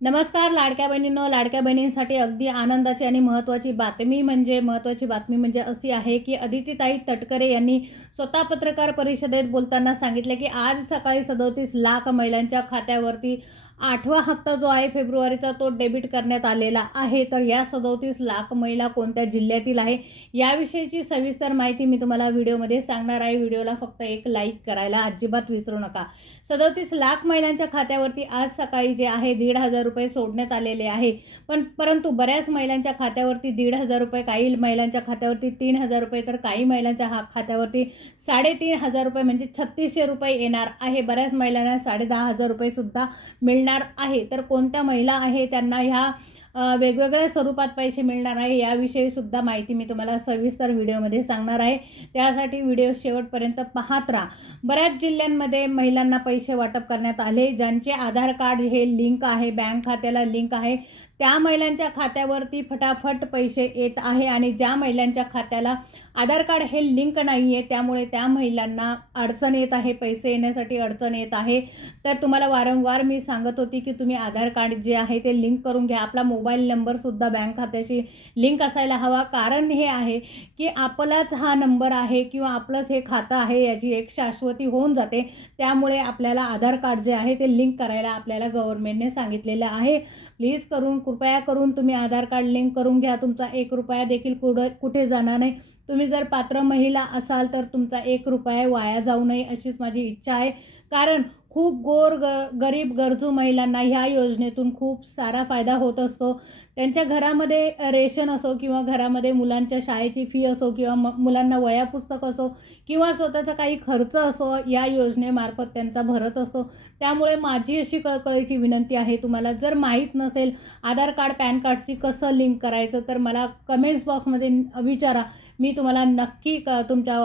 नमस्कार लाडक्या बहिणींनो. लाडक्या बहिणींसाठी अगदी आनंदाची आणि महत्त्वाची बातमी म्हणजे महत्त्वाची बातमी म्हणजे अशी आहे की अदितीताई तटकरे यांनी स्वतः पत्रकार परिषदेत बोलताना सांगितले की आज सकाळी सदोतीस लाख महिलांच्या खात्यावरती आठवा हप्ता जो आहे फेब्रुवारीचा तो डेबिट करण्यात आलेला आहे. तर या सदोतीस लाख महिला कोणत्या जिल्ह्यातील आहे? याविषयीची सविस्तर माहिती मी तुम्हाला व्हिडिओमध्ये सांगणार आहे. व्हिडिओला फक्त एक लाईक करायला अजिबात विसरू नका. सदोतीस लाख महिलांच्या खात्यावरती आज सकाळी जे आहे दीड हजार रुपये सोडण्यात आलेले आहे. पण परंतु बऱ्याच महिलांच्या खात्यावरती दीड हजार रुपये काही महिलांच्या खात्यावरती तीन हजार रुपये तर काही महिलांच्या हा खात्यावरती साडेतीन हजार रुपये म्हणजे छत्तीसशे रुपये येणार आहे. बऱ्याच महिलांना साडे दहा हजार रुपयेसुद्धा मिळणार आहे. तर कोणत्या महिला आहे त्यांना ह्या वेगवेगळ्या स्वरूपात पैसे मिळणार आहे याविषयी सुद्धा माहिती मी तुम्हाला सविस्तर व्हिडिओमध्ये सांगणार आहे. त्यासाठी व्हिडिओ शेवटपर्यंत पाहत राहा. बऱ्याच जिल्ह्यांमध्ये महिलांना पैसे वाटप करण्यात आले ज्यांचे आधार कार्ड हे लिंक आहे बँक खात्याला लिंक आहे. त्या महिलांच्या खात्यावरती फटाफट पैसे येत आहे आणि ज्या महिलांच्या खात्याला आधार कार्ड हे लिंक नाही आहे त्यामुळे त्या महिलांना अडचण येत आहे पैसे येण्यासाठी अडचण येत आहे. तर तुम्हाला वारंवार मी सांगत होती की तुम्ही आधार कार्ड जे आहे ते लिंक करून घ्या. आपला मोबाईल नंबरसुद्धा बँक खात्याशी लिंक असायला हवा. कारण हे आहे की आपलाच हा नंबर आहे किंवा आपलंच हे खातं आहे याची एक शाश्वती होऊन जाते. त्यामुळे आपल्याला आधार कार्ड जे आहे ते लिंक करायला आपल्याला गव्हर्मेंटने सांगितलेलं आहे. प्लीज करून कृपया करून तुम्ही आधार कार्ड लिंक करून घ्या. तुमचा एक रुपया देखील कुठं कुठे जाणार नाही. तुम्ही जर पात्र महिला असाल तर तुमचा एक रुपया वाया जाऊ नये अशीच माझी इच्छा आहे. कारण खूप गोर ग गरीब गरजू महिलांना ह्या योजनेतून खूप सारा फायदा होत असतो. त्यांच्या घरामध्ये रेशन असो किंवा घरामध्ये मुलांच्या शाळेची फी असो किंवा म मुलांना वया पुस्तक असो किंवा स्वतःचा काही खर्च असो या योजनेमार्फत त्यांचा भरत असतो. त्यामुळे माझी अशी कळकळीची विनंती आहे तुम्हाला जर माहीत नसेल आधार कार्ड पॅन कार्डशी कसं लिंक करायचं तर मला कमेंट्स बॉक्समध्ये विचारा. मी तुम्हाला नक्की क तुमच्या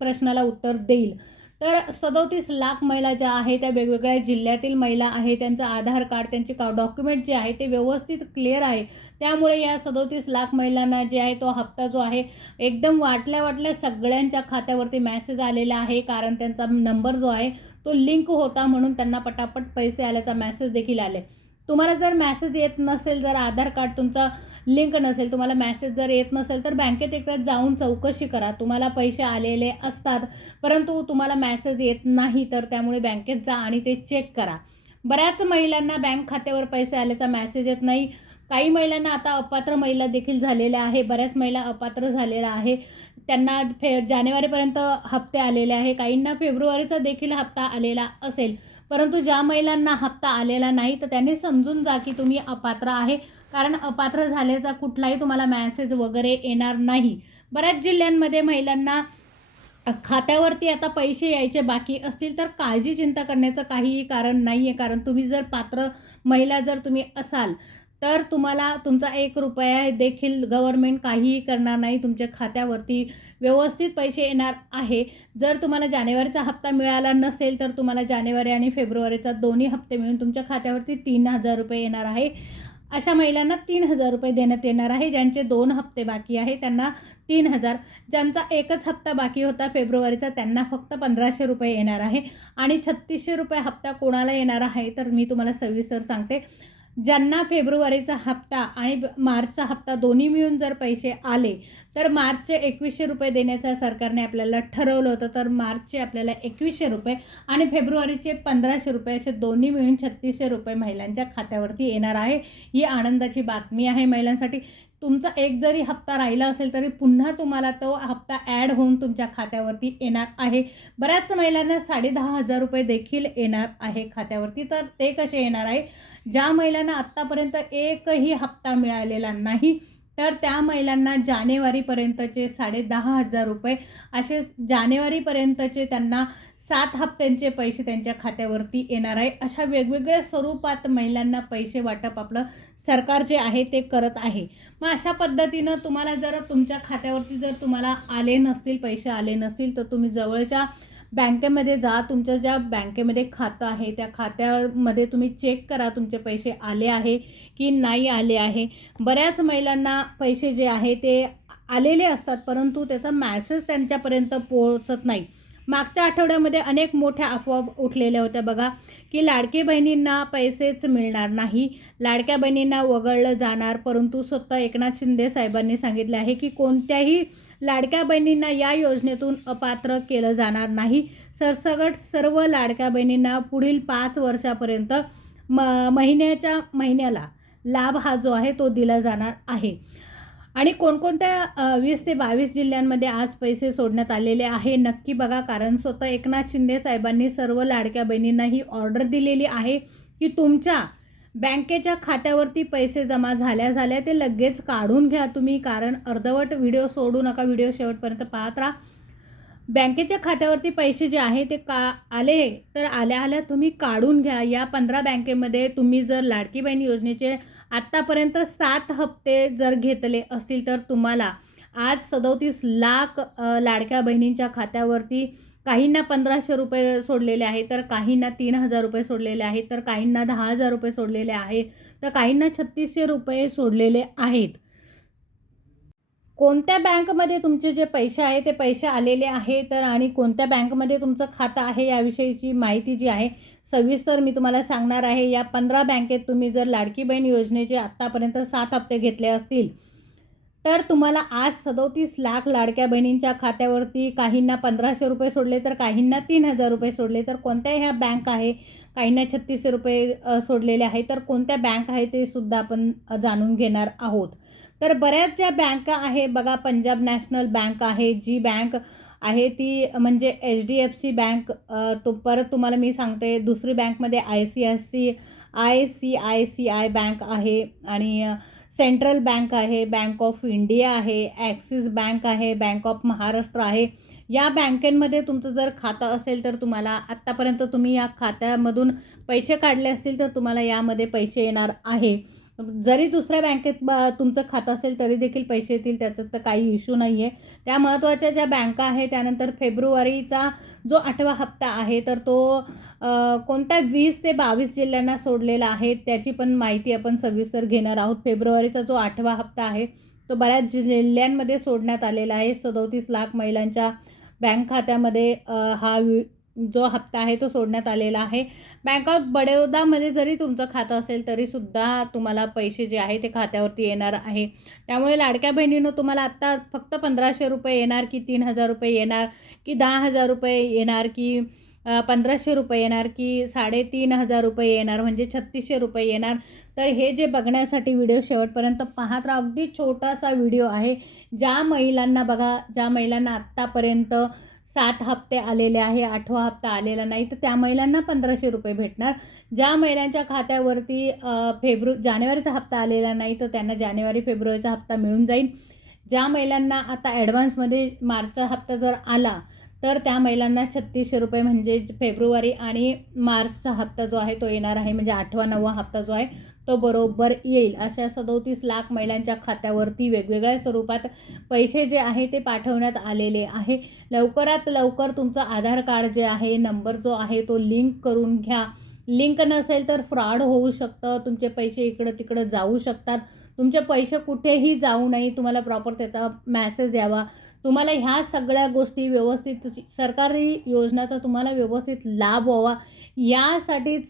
प्रश्नाला उत्तर देईल. तर सदोतीस लाख महिला ज्या आहे त्या वेगवेगळ्या जिल्ह्यातील महिला आहे त्यांचं आधार कार्ड त्यांचे का डॉक्युमेंट जे आहे ते व्यवस्थित क्लिअर आहे. त्यामुळे या सदोतीस लाख महिलांना जे आहे तो हप्ता जो आहे एकदम वाटल्या वाटल्या सगळ्यांच्या खात्यावरती मॅसेज आलेला आहे. कारण त्यांचा नंबर जो आहे तो लिंक होता म्हणून त्यांना पटापट पैसे आल्याचा मॅसेज देखील आले. तुम्हाला जर मॅसेज येत नसेल जर आधार कार्ड तुमचा लिंक नसेल तुम्हाला मॅसेज जर येत नसेल तर बँकेत एकदा जाऊन चौकशी करा. तुम्हाला पैसे आलेले असतात परंतु तुम्हाला मॅसेज येत नाही तर त्यामुळे बँकेत जा आणि ते चेक करा. बऱ्याच महिलांना बँक खात्यावर पैसे आल्याचा मॅसेज येत नाही. काही महिलांना आता अपात्र महिला देखील झालेल्या आहे बऱ्याच महिला अपात्र झालेल्या आहे. त्यांना फे जानेवारीपर्यंत हप्ते आलेले आहे. काहींना फेब्रुवारीचा देखील हप्ता आलेला असेल. परंतु ज्या महिलांना हप्ता आलेला नाही तर त्यांनी समजून जा की तुम्ही अपात्र आहे. कारण अपात्र झाल्याचा कुठलाही तुम्हाला मॅसेज वगैरे येणार नाही. बऱ्याच जिल्ह्यांमध्ये महिलांना खात्यावरती आता पैसे यायचे बाकी असतील तर काळजी चिंता करण्याचं काहीही कारण नाही आहे कारण तुम्ही जर पात्र महिला जर तुम्ही असाल तर तुम्हाला तुमचा एक रुपया देखील गव्हर्मेंट काहीही करणार नाही तुमच्या खात्यावरती व्यवस्थित पैसे येणार आहे. जर तुम्हाला जानेवारीचा हप्ता मिळाला नसेल तर तुम्हाला जानेवारी आणि फेब्रुवारीचा दोन्ही हप्ते मिळून तुमच्या खात्यावरती तीन हजार रुपये येणार आहे. अशा महिलांना तीन हजार रुपये देण्यात येणार आहे ज्यांचे दोन हप्ते बाकी आहे त्यांना तीन हजार. ज्यांचा एकच हप्ता बाकी होता फेब्रुवारीचा त्यांना फक्त पंधराशे रुपये येणार आहे. आणि छत्तीसशे रुपये हप्ता कोणाला येणार आहे तर मी तुम्हाला सविस्तर सांगते. ज्यांना फेब्रुवारीचा हप्ता आणि मार्चचा हप्ता दोन्ही मिळून जर पैसे आले तर मार्चचे एकवीसशे रुपये देण्याचं सरकारने आपल्याला ठरवलं होतं. तर मार्चचे आपल्याला एकवीसशे रुपये आणि फेब्रुवारीचे पंधराशे रुपये असे दोन्ही मिळून छत्तीसशे रुपये महिलांच्या खात्यावरती येणार आहे. ही आनंदाची बातमी आहे महिलांसाठी. तुमचा एक जरी हप्ता राहिला असेल तरी पुन्हा तुम्हाला तो हप्ता ॲड होऊन तुमच्या खात्यावरती येणार आहे. बऱ्याच महिलांना साडे दहा हजार रुपये देखील येणार आहे खात्यावरती. तर ते कसे येणार आहे? ज्या महिलांना आत्तापर्यंत एकही हप्ता मिळालेला नाही तर त्या महिलांना जानेवारीपर्यंतचे साडे दहा हजार रुपये असे जानेवारीपर्यंतचे त्यांना सात हप्त्यांचे पैसे त्यांच्या खात्यावरती येणार आहे. अशा वेगवेगळ्या स्वरूपात महिलांना पैसे वाटप आपलं सरकार जे आहे ते करत आहे. मग अशा पद्धतीनं तुम्हाला जर तुमच्या खात्यावरती जर तुम्हाला आले नसतील पैसे आले नसतील तर तुम्ही जवळच्या बँकेमध्ये जा तुमच्या ज्या बँकेमध्ये खातं आहे त्या खात्यामध्ये तुम्ही चेक करा तुमचे पैसे आले आहे की नाही आले आहे. बऱ्याच महिलांना पैसे जे आहे ते आलेले असतात परंतु त्याचा मॅसेज त्यांच्यापर्यंत पोहोचत नाही. मागच्या आठवड्यामध्ये अनेक मोठ्या अफवा उठलेल्या होत्या. बघा की लाडकी बहिणींना पैसेच मिळणार नाही. लाडक्या बहिणींना वगळलं जाणार परंतु स्वतः एकनाथ शिंदे साहेबांनी सांगितले आहे की कोणत्याही लाडक्या बहिणींना या योजनेतून अपात्र केलं जाणार नाही. सरसगट सर्व लाडक्या बहिणींना पुढील पाच वर्षापर्यंत म महिन्याच्या महिन्याला लाभ हा जो आहे तो दिला जाणार आहे. आणि कोणकोणत्या वीस ते बावीस जिल्ह्यांमध्ये आज पैसे सोडण्यात आलेले आहे? नक्की बघा कारण स्वतः एकनाथ शिंदे साहेबांनी सर्व लाडक्या बहिणींना ही ऑर्डर दिलेली आहे की तुमच्या बँकेच्या खात्यावरती पैसे जमा झाल्या झाल्या ते लगेच काढून घ्या तुम्ही कारण अर्धवट व्हिडिओ सोडू नका व्हिडिओ शेवटपर्यंत पाहत राहा. बँकेच्या खात्यावरती पैसे जे आहे ते का आले तर आल्या आल्या तुम्ही काढून घ्या. या पंधरा बँकेमध्ये तुम्ही जर लाडकी बहीण योजनेचे आत्तापर्यंत सात हप्ते जर घेतले असतील तर तुम्हाला आज सदोतीस लाख लाडक्या बहिणींच्या खात्यावरती काहींना पंधराशे रुपये सोडलेले आहे तर काहींना तीन हजार रुपये सोडलेले आहेत तर काहींना दहा हजार रुपये सोडलेले आहे तर काहींना छत्तीसशे रुपये सोडलेले आहेत. कोणत्या बँकमध्ये तुमचे जे पैसे आहे ते पैसे आलेले आहे तर आणि कोणत्या बँकमध्ये तुमचं खातं आहे याविषयीची माहिती जी आहे सविस्तर मी तुम्हाला सांगणार आहे. या पंधरा बँकेत तुम्ही जर लाडकी बहीण योजनेचे आत्तापर्यंत सात हप्ते घेतले असतील तर तुम्हाला आज सदोतीस लाख लाडक्या बहिणींच्या खात्यावरती काहींना पंधराशे रुपये सोडले तर काहींना तीन हजार रुपये सोडले. तर कोणत्या ह्या बँक आहे? काहींना छत्तीसशे रुपये सोडलेले आहे. तर कोणत्या बँक आहे ते सुद्धा आपण जाणून घेणार आहोत. तर बऱ्याच ज्या बँका आहे बघा पंजाब नॅशनल बँक आहे जी बँक आहे ती म्हणजे H D F C bank तो परत तुम्हाला मी सांगते दुसरी बँकमध्ये I C I C I C I C I bank आहे आणि सेंट्रल बँक आहे बँक ऑफ इंडिया आहे ॲक्सिस बँक आहे बँक ऑफ महाराष्ट्र आहे. या बँकेमध्ये तुमचं जर खातं असेल तर तुम्हाला आत्तापर्यंत तुम्ही या खात्यामधून पैसे काढले असतील तर तुम्हाला यामध्ये पैसे येणार आहे. जरी दुसऱ्या बँकेत ब तुमचं खातं असेल तरी देखील पैसे येतील त्याचं तर काही इश्यू नाही आहे त्या महत्त्वाच्या ज्या बँका आहे त्यानंतर फेब्रुवारीचा जो आठवा हप्ता आहे तर तो कोणत्या वीस ते बावीस जिल्ह्यांना सोडलेला आहे त्याची पण माहिती आपण सविस्तर घेणार आहोत. फेब्रुवारीचा जो आठवा हप्ता आहे तो बऱ्याच जिल्ह्यांमध्ये सोडण्यात आलेला आहे. सदोतीस लाख महिलांच्या बँक खात्यामध्ये हा वि- जो हप्ता आहे तो सोडण्यात आलेला आहे. बँक ऑफ बडोदामध्ये जरी तुमचं खातं असेल तरीसुद्धा तुम्हाला पैसे जे आहे ते खात्यावरती येणार आहे. त्यामुळे लाडक्या बहिणीनं तुम्हाला आत्ता फक्त पंधराशे रुपये येणार की तीन हजार रुपये येणार की दहा हजार रुपये येणार की पंधराशे रुपये येणार की साडेतीन हजार रुपये येणार म्हणजे छत्तीसशे रुपये येणार. तर हे जे बघण्यासाठी व्हिडिओ शेवटपर्यंत पाहत राहा. अगदी छोटासा व्हिडिओ आहे. ज्या महिलांना बघा ज्या महिलांना आत्तापर्यंत सात हप्ते आलेले आहे आठवा हप्ता आलेला नाही तर त्या महिलांना पंधराशे रुपये भेटणार. ज्या महिलांच्या खात्यावरती फेब्रु जानेवारीचा हप्ता आलेला नाही तर त्यांना जानेवारी फेब्रुवारीचा हप्ता मिळून जाईल. ज्या महिलांना आता ॲडव्हान्समध्ये मार्चचा हप्ता जर आला तर त्या महिलांना छत्तीसशे रुपये म्हणजे फेब्रुवारी आणि मार्चचा हप्ता जो आहे तो येणार आहे. म्हणजे आठवा नववा हप्ता जो आहे तो बरोबर येईल. अशा सदोतीस लाख महिलांच्या खात्यावरती वेगवेगळ्या स्वरूपात पैसे जे आहे ते पाठवण्यात आलेले आहे. लवकरात लवकर तुमचं आधार कार्ड जे आहे नंबर जो आहे तो लिंक करून घ्या. लिंक नसेल तर फ्रॉड होऊ शकतं. तुमचे पैसे इकडं तिकडं जाऊ शकतात. तुमचे पैसे कुठेही जाऊ नये. तुम्हाला प्रॉपर त्याचा मॅसेज यावा. तुम्हाला ह्या सगळ्या गोष्टी व्यवस्थित सरकारी योजनाचा तुम्हाला व्यवस्थित लाभ व्हावा. यासाठीच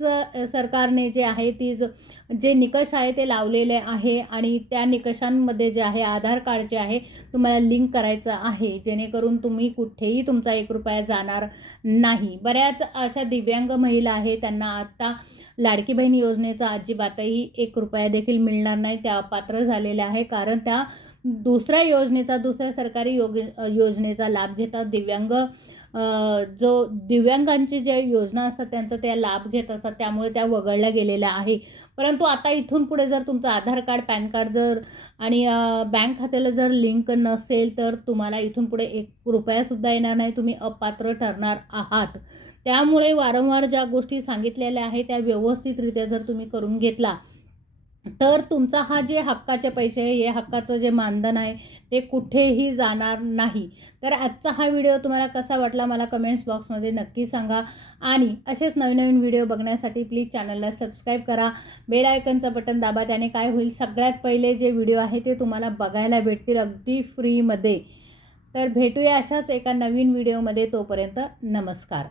सरकारने जे आहे ती ज- जे निकष आहे ते लावलेले आहे आणि त्या निकषांमध्ये जे आहे आधार कार्ड जे आहे तुम्हाला लिंक करायचं आहे जेणेकरून तुम्ही कुठेही तुमचा एक रुपया जाणार नाही. बऱ्याच अशा दिव्यांग महिला आहे त्यांना आत्ता लाडकी बहीण योजनेचा अजिबातही एक रुपया देखील मिळणार नाही त्या पात्र झालेल्या आहे कारण त्या दुसऱ्या योजनेचा दुसऱ्या सरकारी योग योजनेचा लाभ घेतात दिव्यांग जो दिव्यांगांची ज्या योजना असतात त्यांचा त्या लाभ घेत असतात त्यामुळे त्या वगळल्या गेलेल्या आहे परंतु आता इथून पुढे जर तुमचं आधार कार्ड पॅन कार्ड जर आणि बँक खात्याला जर लिंक नसेल तर तुम्हाला इथून पुढे एक रुपयासुद्धा येणार नाही. तुम्ही अपात्र ठरणार आहात. त्यामुळे वारंवार ज्या गोष्टी सांगितलेल्या आहेत त्या व्यवस्थितरित्या जर तुम्ही करून घेतला तर तुमचा हा जे हक्काचे पैसे हे हक्काचं जे मानधन आहे ते कुठेही जाणार नाही. तर आजचा हा व्हिडिओ तुम्हाला कसा वाटला मला कमेंट्स बॉक्समध्ये नक्की सांगा. आणि असेच नवीन नवीन व्हिडिओ बघण्यासाठी प्लीज चॅनलला सबस्क्राईब करा. बेल आयकनचं बटन दाबा त्याने काय होईल सगळ्यात पहिले जे व्हिडिओ आहे ते तुम्हाला बघायला भेटतील अगदी फ्रीमध्ये तर भेटूया अशाच एका नवीन व्हिडिओमध्ये तोपर्यंत नमस्कार.